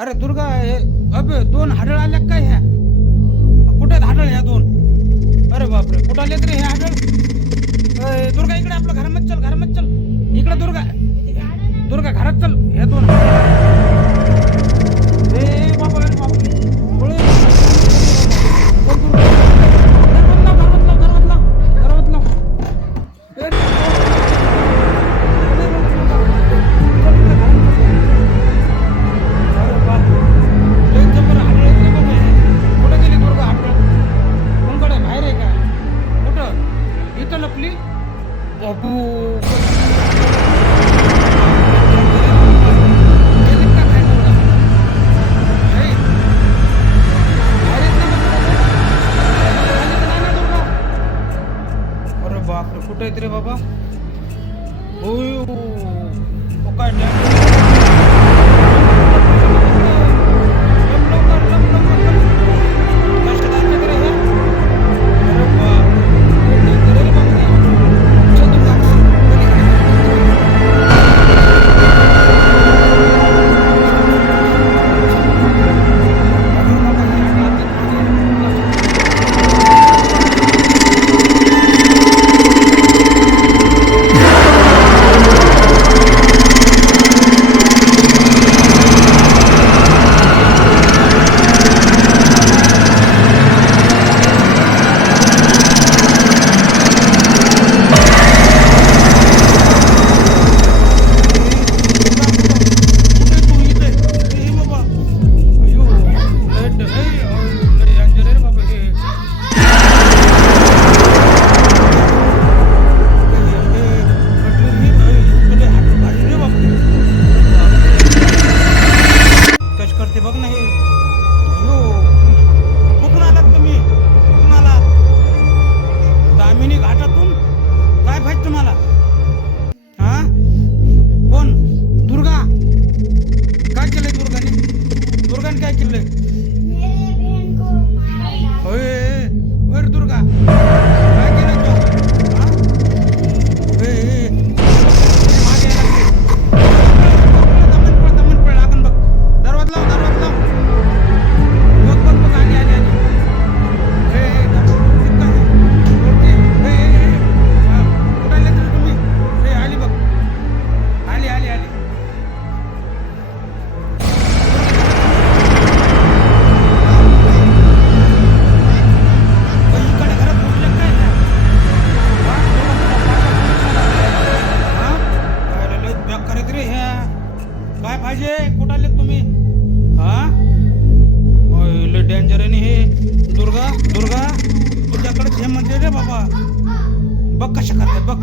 अरे दुर्गा हे अबे दोन हाडळ आल्या काय ह्या कुठे हाडळ ह्या दोन? अरे बापरे कुठं आले रे हे हाडळ? दुर्गा इकडे आपलं घरामध्ये चल घरामध्ये चल इकडे दुर्गा दुर्गा घरात चल ह्या दोन ए बाबा अरे बाबा गोळे कोण दुर्गा दरवाजा लाव लपली बाबू अरे बापरे कुठे आहेत रे बाबा? काय केलंय? होय दुर्गा काय केलंय तू? लागन बघ दरवाजा लाव बघ आली कुठे तुम्ही? आली बघ आली काय पाहिजे? कुठं आले तुम्ही? लय डेंजर आहे हे दुर्गा तुझ्याकडेच हे म्हणते रे बाबा. बघ कशा करतात बघ.